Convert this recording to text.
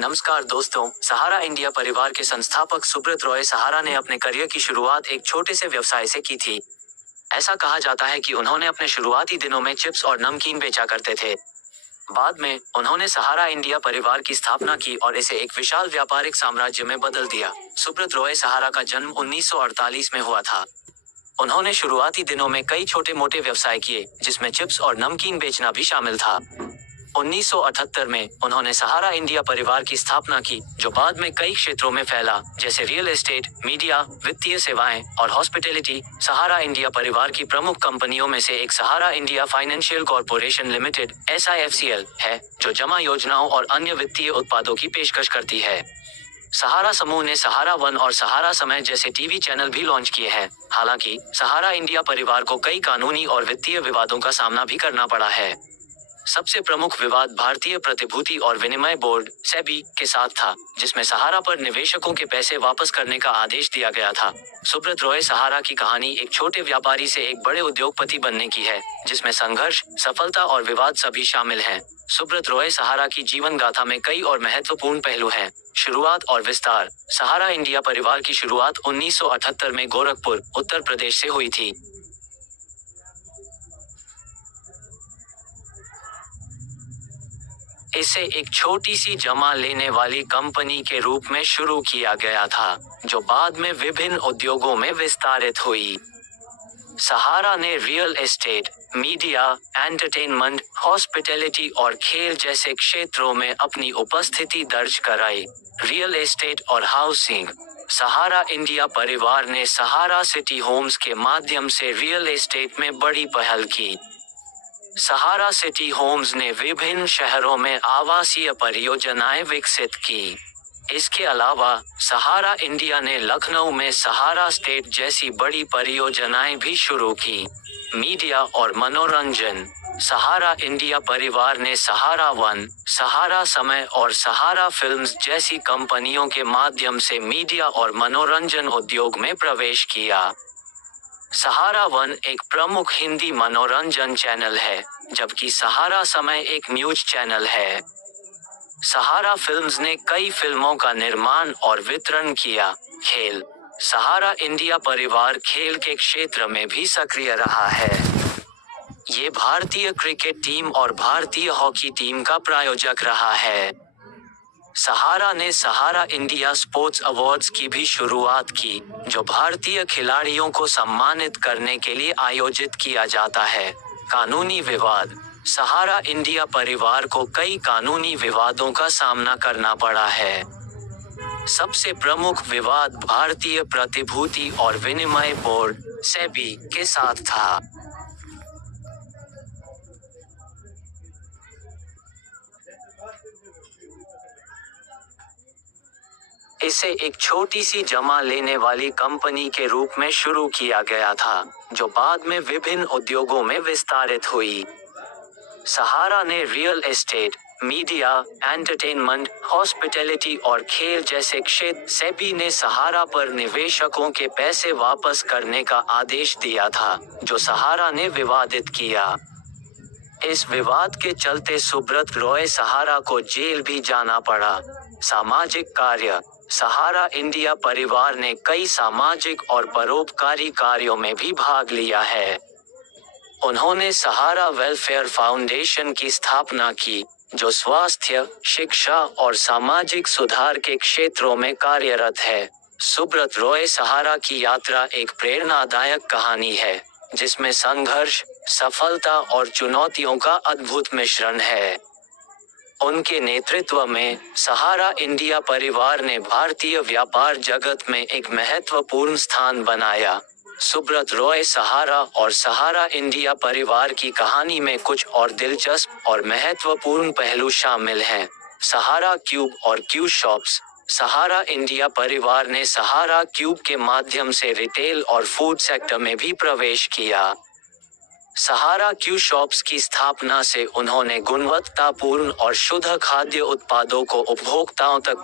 नमस्कार दोस्तों, सहारा इंडिया परिवार के संस्थापक सुब्रत रॉय सहारा ने अपने करियर की शुरुआत एक छोटे से व्यवसाय से की थी। ऐसा कहा जाता है कि उन्होंने अपने शुरुआती दिनों में चिप्स और नमकीन बेचा करते थे। बाद में उन्होंने सहारा इंडिया परिवार की स्थापना की और इसे एक विशाल व्यापारिक साम्राज्य में बदल दिया। सुब्रत रॉय सहारा का जन्म 1948 में हुआ था। उन्होंने शुरुआती दिनों में कई छोटे मोटे व्यवसाय किए, जिसमें चिप्स और नमकीन बेचना भी शामिल था। 1978 में उन्होंने सहारा इंडिया परिवार की स्थापना की, जो बाद में कई क्षेत्रों में फैला, जैसे रियल एस्टेट, मीडिया, वित्तीय सेवाएं और हॉस्पिटैलिटी। सहारा इंडिया परिवार की प्रमुख कंपनियों में से एक Sahara India Financial Corporation Limited (SIFCL) है, जो जमा योजनाओं और अन्य वित्तीय उत्पादों की पेशकश करती है। सहारा समूह ने सहारा वन और सहारा समय जैसे टीवी चैनल भी लॉन्च किए हैं। हालांकि सहारा इंडिया परिवार को कई कानूनी और वित्तीय विवादों का सामना भी करना पड़ा है। सबसे प्रमुख विवाद भारतीय प्रतिभूति और विनिमय बोर्ड (सेबी) के साथ था, जिसमें सहारा पर निवेशकों के पैसे वापस करने का आदेश दिया गया था। सुब्रत रॉय सहारा की कहानी एक छोटे व्यापारी से एक बड़े उद्योगपति बनने की है, जिसमें संघर्ष, सफलता और विवाद सभी शामिल हैं। सुब्रत रॉय सहारा की जीवन गाथा में कई और महत्वपूर्ण पहलू हैं। शुरुआत और विस्तार। सहारा इंडिया परिवार की शुरुआत 1978 में गोरखपुर, उत्तर प्रदेश से हुई थी। इसे एक छोटी सी जमा लेने वाली कंपनी के रूप में शुरू किया गया था, जो बाद में विभिन्न उद्योगों में विस्तारित हुई। सहारा ने real estate, media, entertainment, hospitality और खेल जैसे क्षेत्रों में अपनी उपस्थिति दर्ज कराई। रियल एस्टेट और हाउसिंग। सहारा इंडिया परिवार ने सहारा सिटी होम्स के माध्यम से रियल एस्टेट में बड़ी पहल की। सहारा सिटी होम्स ने विभिन्न शहरों में आवासीय परियोजनाएं विकसित की। इसके अलावा सहारा इंडिया ने लखनऊ में सहारा स्टेट जैसी बड़ी परियोजनाएं भी शुरू की। मीडिया और मनोरंजन। सहारा इंडिया परिवार ने सहारा वन, सहारा समय और सहारा फिल्म्स जैसी कंपनियों के माध्यम से मीडिया और मनोरंजन उद्योग में प्रवेश किया। सहारा वन एक प्रमुख हिंदी मनोरंजन चैनल है, जबकि सहारा समय एक न्यूज चैनल है। सहारा फिल्म्स ने कई फिल्मों का निर्माण और वितरण किया। खेल। सहारा इंडिया परिवार खेल के क्षेत्र में भी सक्रिय रहा है। ये भारतीय क्रिकेट टीम और भारतीय हॉकी टीम का प्रायोजक रहा है। सहारा ने सहारा इंडिया स्पोर्ट्स अवार्ड्स की भी शुरुआत की, जो भारतीय खिलाड़ियों को सम्मानित करने के लिए आयोजित किया जाता है। कानूनी विवाद। सहारा इंडिया परिवार को कई कानूनी विवादों का सामना करना पड़ा है। सबसे प्रमुख विवाद भारतीय प्रतिभूति और विनिमय बोर्ड (सेबी) के साथ था। इसे एक छोटी सी जमा लेने वाली कंपनी के रूप में शुरू किया गया था, जो बाद में विभिन्न उद्योगों में विस्तारित हुई। सहारा ने real estate, media, entertainment, hospitality और खेल जैसे क्षेत्र। सेबी ने सहारा पर निवेशकों के पैसे वापस करने का आदेश दिया था, जो सहारा ने विवादित किया। इस विवाद के चलते सुब्रत रॉय सहारा को जेल भी जाना पड़ा। सामाजिक कार्य। सहारा इंडिया परिवार ने कई सामाजिक और परोपकारी कार्यों में भी भाग लिया है। उन्होंने सहारा वेलफेयर फाउंडेशन की स्थापना की, जो स्वास्थ्य, शिक्षा और सामाजिक सुधार के क्षेत्रों में कार्यरत है। सुब्रत रॉय सहारा की यात्रा एक प्रेरणादायक कहानी है, जिसमें संघर्ष, सफलता और चुनौतियों का अद्भुत मिश्रण है। उनके नेतृत्व में सहारा इंडिया परिवार ने भारतीय व्यापार जगत में एक महत्वपूर्ण स्थान बनाया। सुब्रत रॉय सहारा और सहारा इंडिया परिवार की कहानी में कुछ और दिलचस्प और महत्वपूर्ण पहलू शामिल हैं। सहारा क्यूब और क्यू शॉप्स। सहारा इंडिया परिवार ने सहारा क्यूब के माध्यम से रिटेल और फूड सेक्टर में भी प्रवेश किया। सहारा क्यू शॉप्स की स्थापना से उन्होंने गुणवत्तापूर्ण और शुद्ध खाद्य उत्पादों को उपभोक्ताओं तक